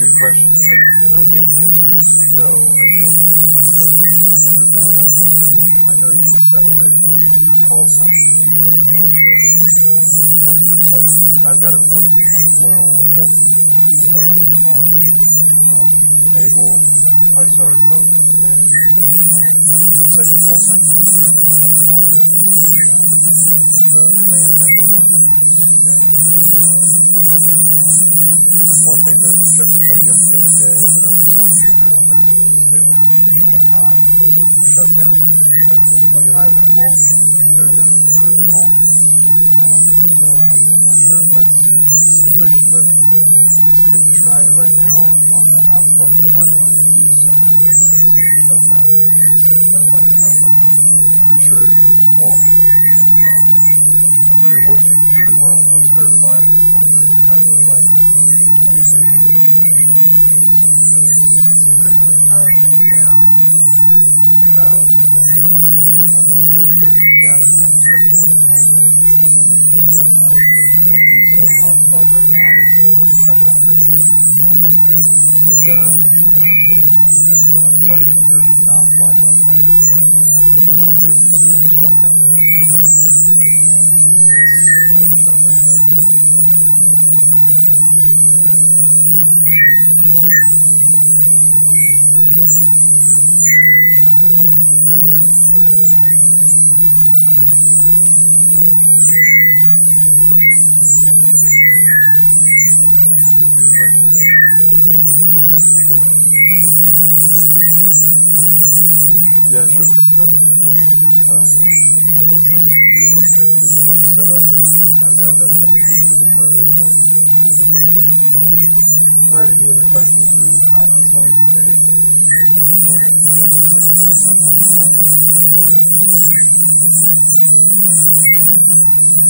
Good question. I think the answer is no. I don't think High-Star Keeper should light up. I know you set your call sign at Keeper and the expert set. I've got it working well on both D-Star and DMR. Enable High-Star remote in there. Set your call sign to Keeper and then uncomment the command that you want to use in any mode. And then the one thing that tripped somebody up the other day that I was talking through on this was they were not using the shutdown command as a private call. They were doing it as a group call. So I'm not sure if that's the situation, but I guess I could try it right now on the hotspot that I have running D-Star. I can send the shutdown command, see if that lights up. I'm pretty sure it won't. But it works really well. It works very reliably, and one of the reasons I really like using it is because it's a great way to power things down without having to go to the dashboard, especially with mobile. So let me key up my D-Star hotspot right now to send it the shutdown command. I just did that, and High-Star Keeper did not light up there, that panel, but it did receive the shutdown command, and it's in shutdown mode now. Yeah, sure thing, Frank. those things can be a little tricky to get set up, but I've got that one feature which I really like. It works really well. All right, any other questions or comments on the day? Go ahead and key up now. Set your pulse and we'll move on to the next part. The command that you want to use.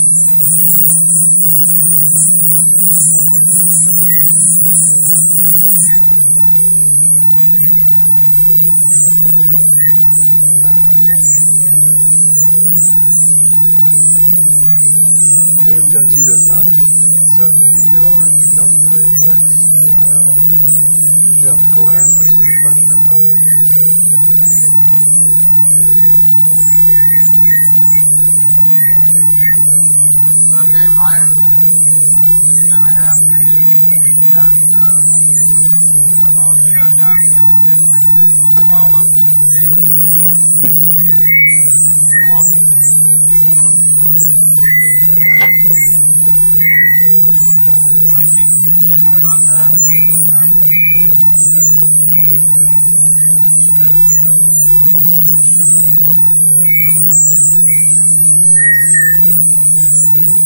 One thing that tripped somebody up the other day that I was talking through on this was they were not using shutdown command. That was a private call. They're doing a group call. So I'm not sure. Okay, we got two this time. N7 VDR and W8XAL. Jim, go ahead. What's your question or comment? Pretty sure it won't. But it works really well. It works very well. Okay, mine is going to have to do with that remote shutdown deal, and it might take a little while. I'll just walking. I keep forgetting about that.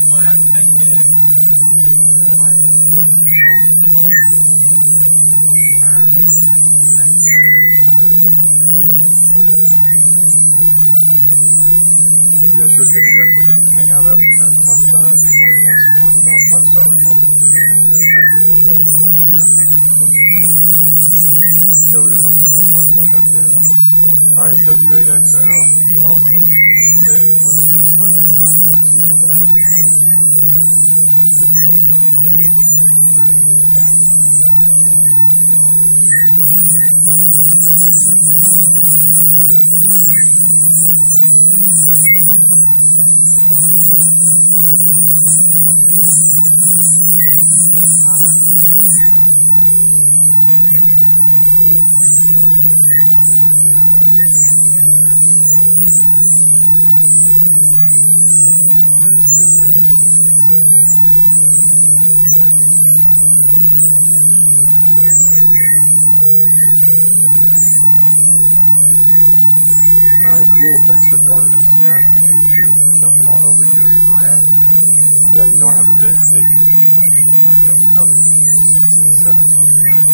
Go ahead and take Dave. Yeah, sure thing, Jim. We can hang out after that and talk about it. Anybody that wants to talk about 5-star remote, we can hopefully get you up and running after we close in that later. So, noted. We'll talk about that today. Yeah, sure thing. All right, W8XAL, welcome. And Dave, what's your question or comment this evening? Go ahead. All right, any other questions or comments on the day? Go ahead and key up and set your pulse and we'll move on to the next part. Cool, thanks for joining us. Yeah, appreciate you jumping on over here for that. Yeah, you know, I haven't been to Dayton in, I guess, probably 16, 17 years.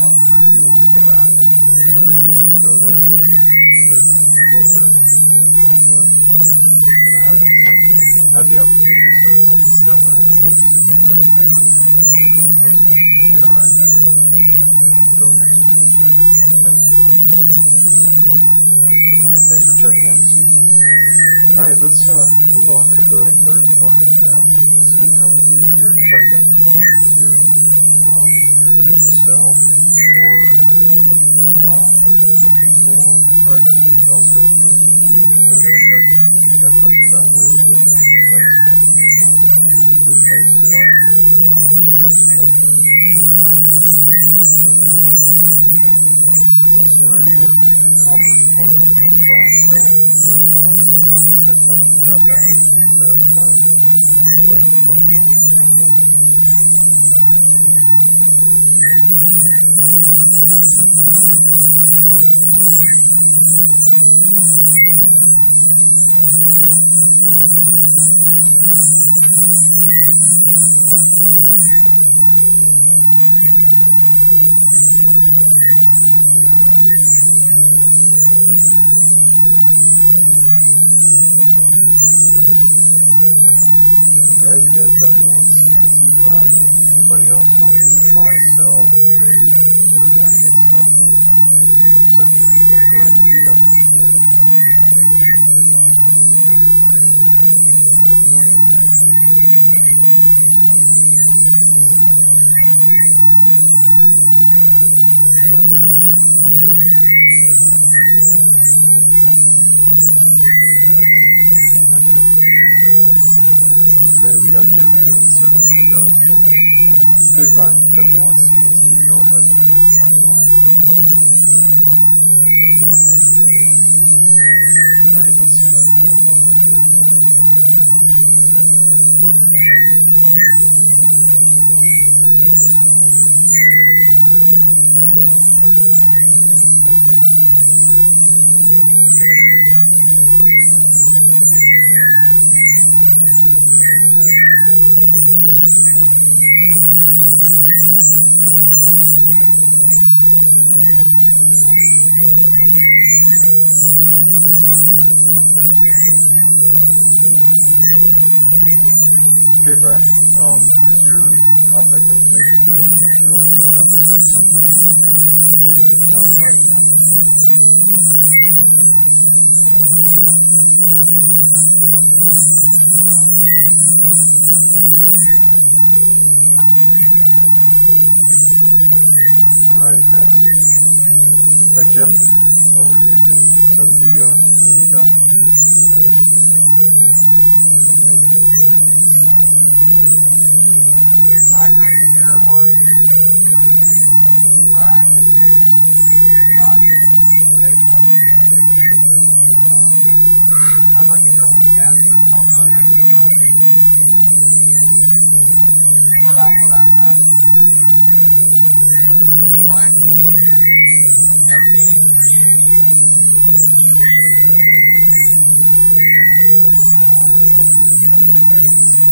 And I do want to go back. It was pretty easy to go there when I lived closer. But I haven't had the opportunity, so it's definitely on my list to go back. Maybe a group of us can get our act together and go next year so we can spend some money face to face. So. Thanks for checking in this evening. All right, let's move on to the third part of the net. We'll see how we do here. Anybody got anything that you're looking to sell, or if you're looking to buy, you're looking for, or I guess we could also hear if you want to know we got questions about where to get things, like talk about where's a good place to buy a particular thing, like a display or somebody's adapter or something. I know we're talking about that. So this is sort of the commerce part of things, buying, selling, where do I buy stuff. If you have questions about that or things to advertise, go ahead and key up now and we'll get you on the list. We got W1CAT Brian. Anybody else on the buy, sell, trade, where do I get stuff section of the net? Go ahead. Cool. Thanks for joining us. Yeah, appreciate you jumping on over here. Yeah, you know, I haven't been to Dayton in, I guess, probably 16, 17 years. And I do want to go back. It was pretty easy to go there when I lived closer. But I haven't had the opportunity, so it's definitely on my list. Okay, we got Jimmy there at 7 DDR as well. Okay, Brian, W1CAT, go ahead. What's on your mind? Thanks for checking in this evening. All right, let's move on to the third part of the match. Let's see how we do here. If I got anything that you're looking to sell, or if you're looking to buy, you're looking for, or I guess we could also hear if you want to go about where to get things. Okay, Brian. Is your contact information good on QRZ, I'm assuming, so people can give you a shout by email? All right, thanks. Jim, over to you, Jim. You can set the DDR. What do you got? All right, we got W1CAT Brian. Anybody else on the I couldn't hear what Brian was saying. section of the net? The audio was way low. I'd like to hear what he has, but I'll go ahead and put out what I got. It's a TYT MD380 2 meters. Okay, we got Jimmy doing it. So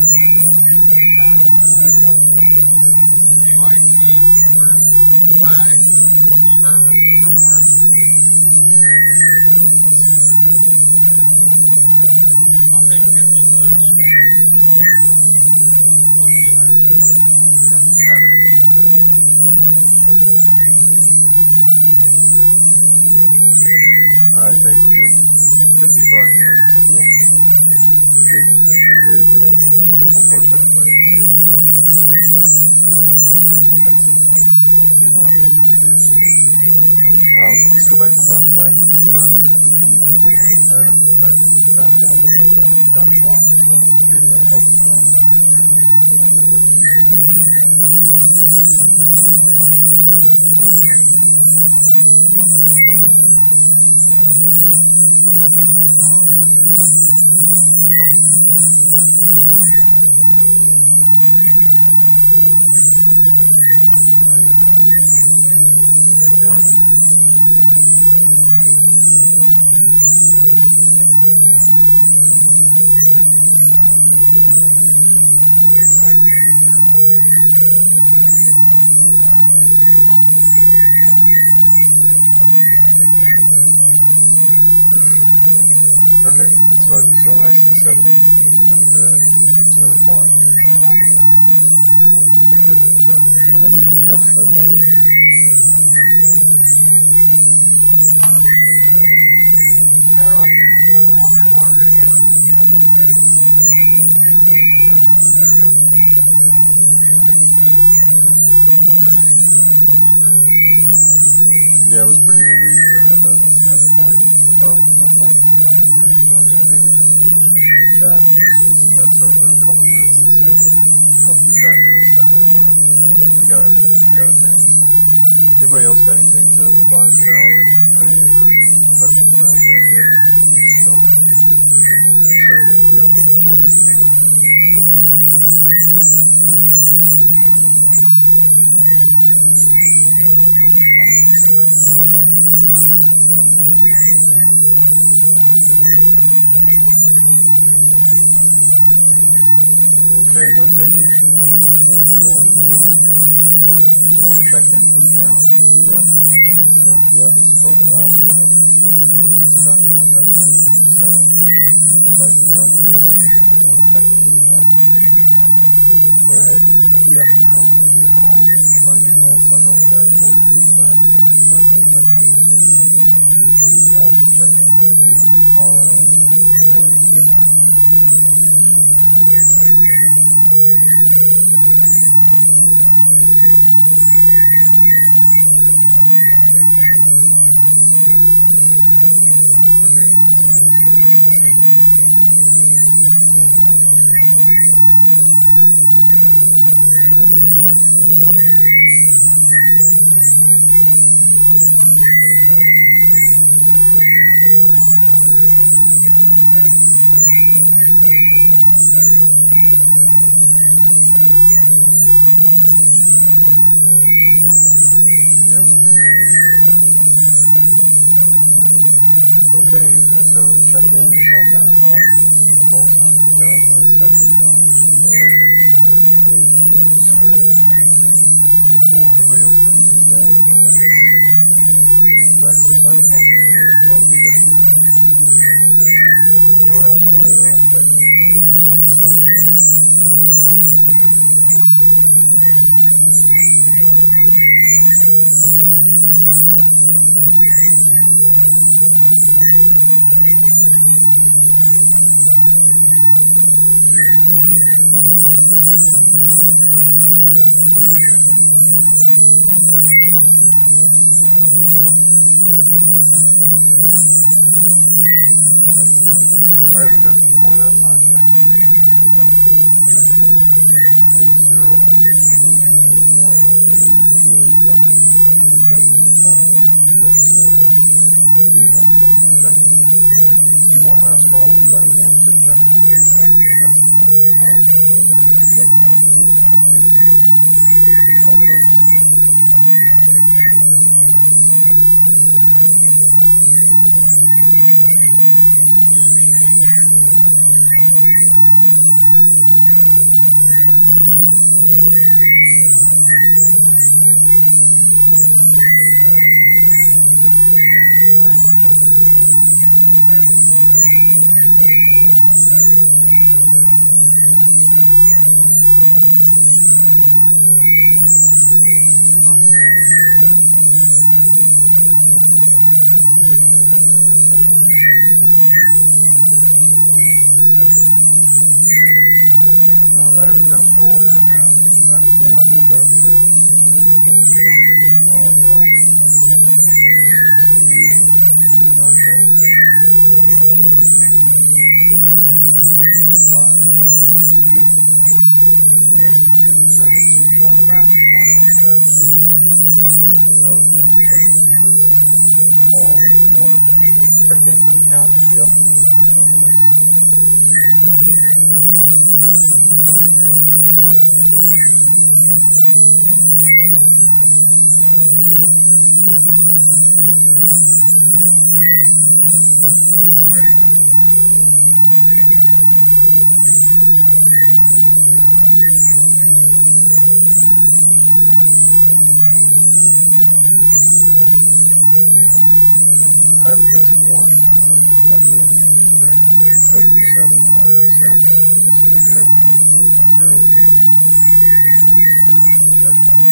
That okay, Brian, W1CAT. UIT for high experimental firmware. Alright, let's I'll take $50 if anybody wants it. I'm good on QRZ. Alright, thanks, Jim. $50, that's a steal. Good way to get into it. Of course, everybody that's here is already into it, but get your friends into it. DMR radio for your significant other. Let's go back to Brian. Brian, could you repeat again what you had? I think I got it down, but maybe I got it wrong. So, okay, Brian, tell us what you're looking at. Go ahead, Brian. Everyone sees you. Give you a shout by email. Jim, over to you, Jim. So DDR, what do you got? Okay, that's right. So IC718 with a 200 watt antenna. And you're good on QRZ. Jim, did you catch it that time? I'm wondering what radio it is. I don't know if I've ever heard of it. Yeah, it was pretty in the weeds. I had the volume up and the mic to my ear, so maybe we can chat as soon as the net's over in a couple minutes and see if we can help you diagnose that one, Brian. But we got it down. So, anybody else got anything to buy, sell, or trade, or questions about where to get stuff? So key up, and we'll get to most everybody here. But get your friends to DMR radio here. Let's go back to Brian. Brian, could you repeat again what you had? I think I got it down, but maybe I got it wrong. So, okay, Brian, help me. Okay, no takers. So now it's the part you've all been waiting for. You just want to check in for the count. We'll do that now. So if you haven't spoken up or haven't contributed to the discussion, haven't had anything to say, but you'd like to be on the list, you want to check into the net, go ahead and key up now, and then I'll find your call sign off the dashboard and read it back to confirm your check-in. So this is for the count to check in to the weekly Colorado HD net. Go ahead and key up now. Okay, so IC718 with the 200 watt antenna. We're good on QRZ. Jim, did you catch it that time? Yeah, it was pretty in the weeds. I had the volume up and the mic to my ear. Okay, so check-ins on that time. The call sign we got W9QO, K2COP, A1, everybody else got anything Z, and Rex, I saw your call sign in there as well. We got your WG0. Anyone else want to check in for the count? So, yeah. Alright, we got a few more that time. Thank you. We got K0VQ, 81AJW, KW5USA. Good evening, thanks for checking in. Let's do one last call. Anybody that wants to check in for the count that hasn't been acknowledged, go ahead and key up now and we'll get you checked into the weekly Colorado HT night. Alright, we got them rolling in now. That round we got KV8ARL, KM6AVH, Stephen Andre, K8DE5RAB. Since we had such a good return, let's do one last final, absolutely end of the check-in list call. If you want to check in for the count, key up and we'll put you on the list. Alright, we got two more. It's like, yeah, we're in. That's great. W7RSS, good to see you there. And KD0MU. Thanks for checking in.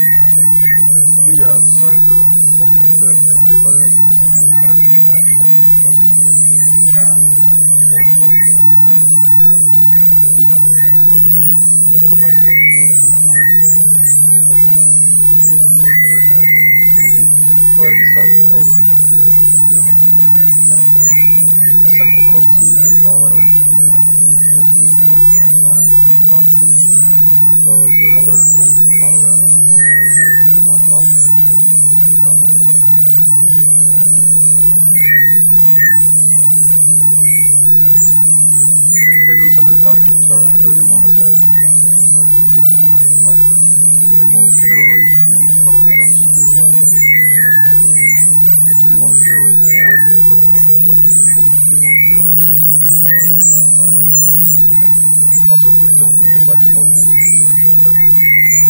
Let me start the closing bit, and if anybody else wants to hang out after that, ask any questions or chat, of course, welcome to do that. We've already got a couple things queued up we want to talk about. I start remote if you want. But appreciate everybody checking in tonight. So let me go ahead and start with the closing, and then we can get on to regular chat. At this time, we'll close the weekly Colorado HT net. Please feel free to join us anytime on this talk group, as well as our other Northern Colorado or no-code DMR talk groups. Let me drop it for a second. Okay, those other talk groups are 3171, which is our no-code discussion talk group. 31083, Colorado severe weather. Mentioned that one earlier. 31084, NoCo Mountain, and of course 31088, Colorado Hotspot discussion. Also, please don't forget about your local roof construction.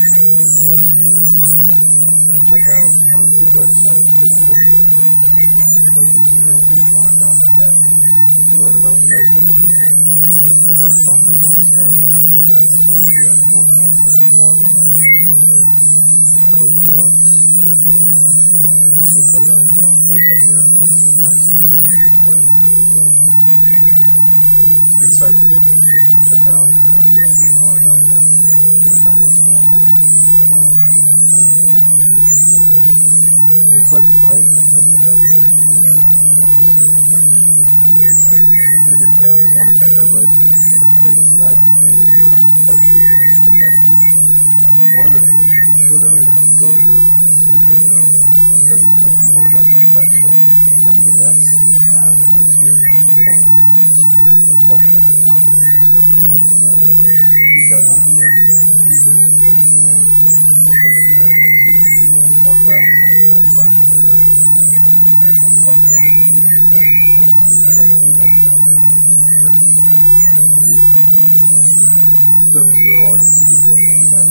If you live near us here, check out our new website. Even if you don't live near us, check out DMR.net to learn about the NoCo system, and we've got our talk groups listed on there. Some nets. We'll be adding more content, blog content, videos, code plugs. We'll put a place up there to put some Nexium displays that we built in there to share. So it's a good site to go to. So please check out w0dmr.net, learn about what's going on, and jump in and join the fun. So it looks like tonight, after I take out the dudes, we had 26 check-ins. That's a pretty good count. I want to thank everybody for participating tonight and invite you to join us again next week. And one other thing, be sure to go to the w0dmr.net website. Under the Nets tab, you'll see a form where you can submit a question or topic for discussion on this net. If you've got an idea, it'd be great to put them in there, and then we'll go through there and see what people want to talk about. And that's how we generate part one of the weekly net. So take the time to do that. That would be great. I hope to do it next week. So this is W0RT closing on the net.